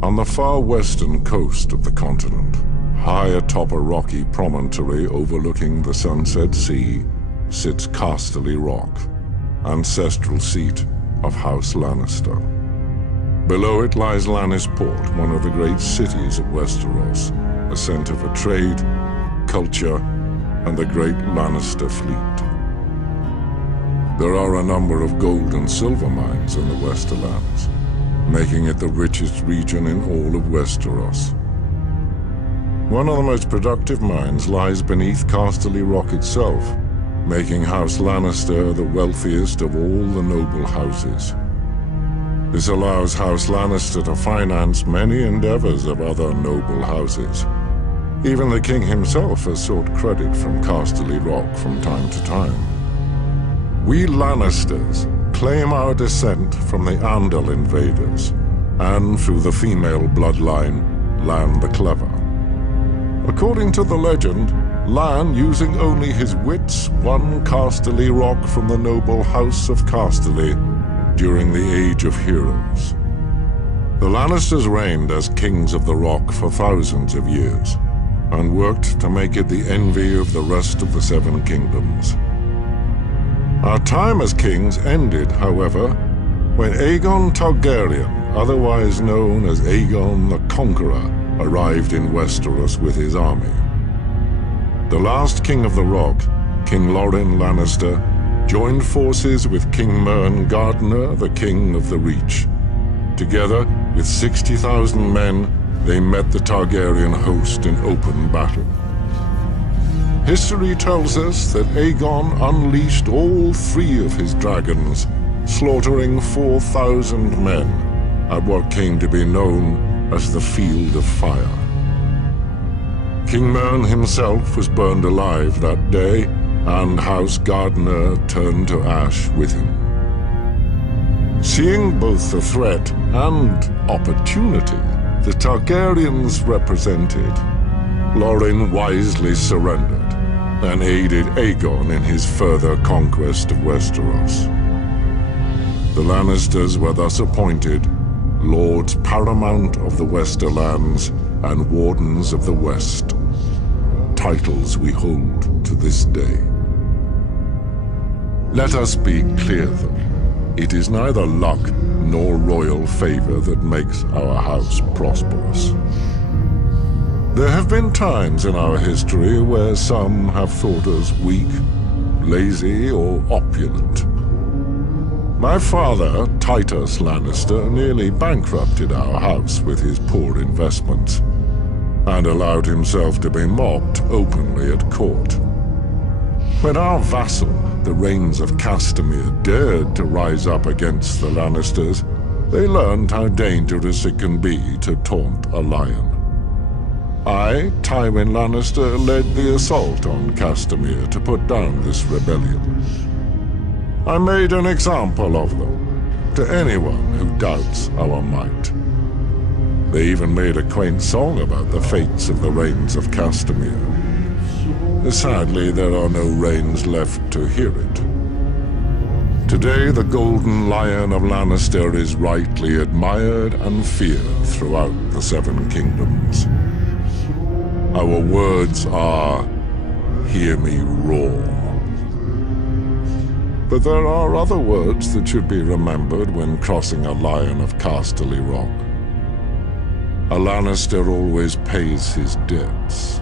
On the far western coast of the continent, high atop a rocky promontory overlooking the Sunset Sea, sits Casterly Rock, ancestral seat of House Lannister. Below it lies Lannisport, one of the great cities of Westeros, a center for trade, culture, and the great Lannister fleet. There are a number of gold and silver mines in the Westerlands, making it the richest region in all of Westeros. One of the most productive mines lies beneath Casterly Rock itself, making House Lannister the wealthiest of all the noble houses. This allows House Lannister to finance many endeavors of other noble houses. Even the king himself has sought credit from Casterly Rock from time to time. We Lannisters claim our descent from the Andal invaders, and through the female bloodline, Lan the Clever. According to the legend, Lan, using only his wits, won Casterly Rock from the noble house of Casterly during the Age of Heroes. The Lannisters reigned as kings of the Rock for thousands of years, and worked to make it the envy of the rest of the Seven Kingdoms. Our time as kings ended, however, when Aegon Targaryen, otherwise known as Aegon the Conqueror, arrived in Westeros with his army. The last king of the Rock, King Loren Lannister, joined forces with King Mern Gardener, the king of the Reach. Together, with 60,000 men, they met the Targaryen host in open battle. History tells us that Aegon unleashed all 3 of his dragons, slaughtering 4,000 men at what came to be known as the Field of Fire. King Mern himself was burned alive that day, and House Gardener turned to ash with him. Seeing both the threat and opportunity the Targaryens represented, Loren wisely surrendered and aided Aegon in his further conquest of Westeros. The Lannisters were thus appointed Lords Paramount of the Westerlands and Wardens of the West, titles we hold to this day. Let us be clear, though. It is neither luck nor royal favor that makes our house prosperous. There have been times in our history where some have thought us weak, lazy, or opulent. My father, Titus Lannister, nearly bankrupted our house with his poor investments, and allowed himself to be mocked openly at court. When our vassal, the Rains of Castamere, dared to rise up against the Lannisters, they learned how dangerous it can be to taunt a lion. I, Tywin Lannister, led the assault on Castamere to put down this rebellion. I made an example of them, to anyone who doubts our might. They even made a quaint song about the fates of the Rains of Castamere. Sadly, there are no Rains left to hear it. Today, the Golden Lion of Lannister is rightly admired and feared throughout the Seven Kingdoms. Our words are, "Hear me roar." But there are other words that should be remembered when crossing a Lion of Casterly Rock. A Lannister always pays his debts.